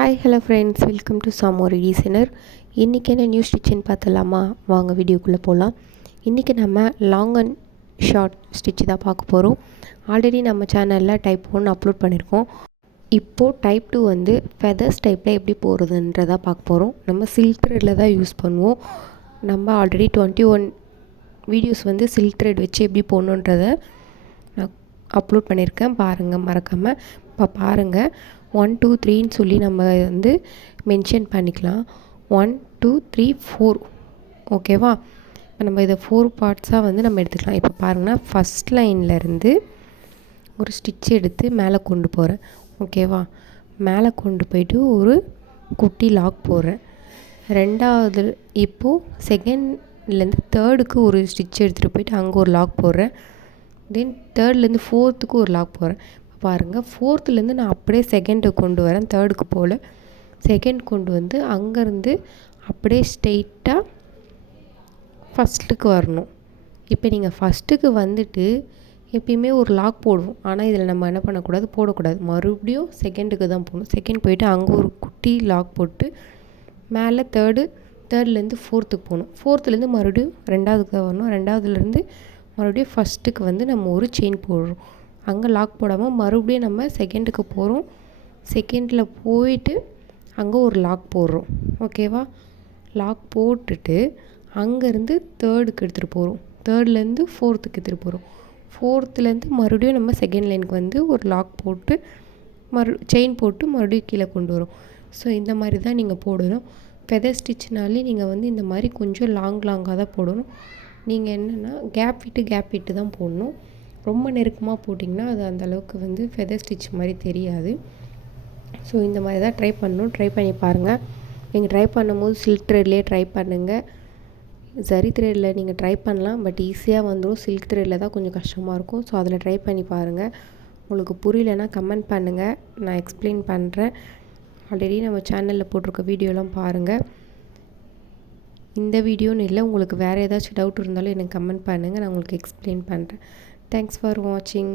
Hi hello friends, welcome to சாமோரி designer. இன்றைக்கி என்ன நியூ ஸ்டிச்சுன்னு பார்த்தலாமா? வாங்க வீடியோக்குள்ளே போகலாம். இன்றைக்கி நம்ம லாங் அண்ட் ஷார்ட் ஸ்டிச்சு தான் பார்க்க போகிறோம். ஆல்ரெடி நம்ம சேனலில் டைப் 1 அப்லோட் பண்ணியிருக்கோம். இப்போது டைப் 2 வந்து ஃபெதர்ஸ் டைப்பில் எப்படி போகிறதுன்றதாக பார்க்க போகிறோம். நம்ம சில்க் த்ரெட்டில் தான் யூஸ் பண்ணுவோம். நம்ம ஆல்ரெடி 21 வீடியோஸ் வந்து சில்க் த்ரெட் வச்சு எப்படி போடணுன்றதை நான் அப்லோட் பண்ணியிருக்கேன். பாருங்கள் மறக்காமல். இப்போ பாருங்கள், 1 2 3ன்னு சொல்லி நம்ம வந்து மென்ஷன் பண்ணிக்கலாம். 1 2 3 4 ஓகேவா? இப்போ நம்ம இதை 4 பார்ட்ஸாக வந்து நம்ம எடுத்துக்கலாம். இப்போ பாருங்கன்னா, ஃபஸ்ட் லைன்லேருந்து ஒரு ஸ்டிச் எடுத்து மேலே கொண்டு போகிறேன். ஓகேவா? மேலே கொண்டு போயிட்டு ஒரு குட்டி லாக் போடுறேன். ரெண்டாவது இப்போது செகண்ட்லேருந்து தேர்டுக்கு ஒரு ஸ்டிச் எடுத்துகிட்டு போயிட்டு அங்கே ஒரு லாக் போடுறேன். தென் தேர்ட்லேருந்து ஃபோர்த்துக்கு ஒரு லாக் போடுறேன். பாருங்கள், ஃபோர்த்துலேருந்து நான் அப்படியே செகண்டுக்கு கொண்டு வரேன். தேர்டுக்கு போல் செகண்ட் கொண்டு வந்து அங்கேருந்து அப்படியே ஸ்ட்ரெயிட்டாக ஃபஸ்ட்டுக்கு வரணும். இப்போ நீங்கள் ஃபஸ்ட்டுக்கு வந்துட்டு எப்பயுமே ஒரு லாக் போடுவோம். ஆனால் இதில் நம்ம என்ன பண்ணக்கூடாது, போடக்கூடாது. மறுபடியும் செகண்டுக்கு தான் போகணும். செகண்ட் போயிட்டு அங்கே ஒரு குட்டி லாக் போட்டு மேலே தேர்ட்லேருந்து ஃபோர்த்துக்கு போகணும். ஃபோர்த்துலேருந்து மறுபடியும் ரெண்டாவதுக்கு தான் வரணும். ரெண்டாவதுலேருந்து மறுபடியும் ஃபஸ்ட்டுக்கு வந்து நம்ம ஒரு செயின் போடுறோம். அங்கே லாக் போடாமல் மறுபடியும் நம்ம செகண்டுக்கு போகிறோம். செகண்டில் போயிட்டு அங்கே ஒரு லாக் போடுறோம். ஓகேவா? லாக் போட்டுட்டு அங்கேருந்து தேர்டுக்கு எடுத்துகிட்டு போகிறோம். தேர்ட்லேருந்து ஃபோர்த்துக்கு எடுத்துகிட்டு போகிறோம். ஃபோர்த்துலேருந்து மறுபடியும் நம்ம செகண்ட் லைனுக்கு வந்து ஒரு லாக் போட்டு செயின் போட்டு மறுபடியும் கீழே கொண்டு வரோம். ஸோ இந்த மாதிரி தான் நீங்கள் போடணும். ஃபெதர் ஸ்டிச்னாலே நீங்கள் வந்து இந்த மாதிரி கொஞ்சம் லாங்காக தான் போடணும். நீங்கள் என்னென்னா கேப் விட்டு தான் போடணும். ரொம்ப நெருக்கமாக போட்டிங்கன்னா அது அந்தளவுக்கு வந்து ஃபெதர் ஸ்டிச் மாதிரி தெரியாது. ஸோ இந்த மாதிரி தான் ட்ரை பண்ணணும். ட்ரை பண்ணி பாருங்கள். நீங்கள் ட்ரை பண்ணும்போது சில்க் த்ரெட்லேயே ட்ரை பண்ணுங்கள். ஜரி த்ரெட்டில் நீங்கள் ட்ரை பண்ணலாம், பட் ஈஸியாக வந்துடும். சில்க் த்ரெட்டில் தான் கொஞ்சம் கஷ்டமாக இருக்கும். ஸோ அதில் ட்ரை பண்ணி பாருங்கள். உங்களுக்கு புரியலன்னா கமெண்ட் பண்ணுங்கள், நான் எக்ஸ்பிளைன் பண்ணுறேன். ஆல்ரெடி நம்ம சேனலில் போட்டிருக்க வீடியோலாம் பாருங்கள். இந்த வீடியோன்னு இல்லை, உங்களுக்கு வேறு ஏதாச்சும் டவுட் இருந்தாலும் எனக்கு கமெண்ட் பண்ணுங்கள், நான் உங்களுக்கு எக்ஸ்பிளைன் பண்ணுறேன். Thanks for watching.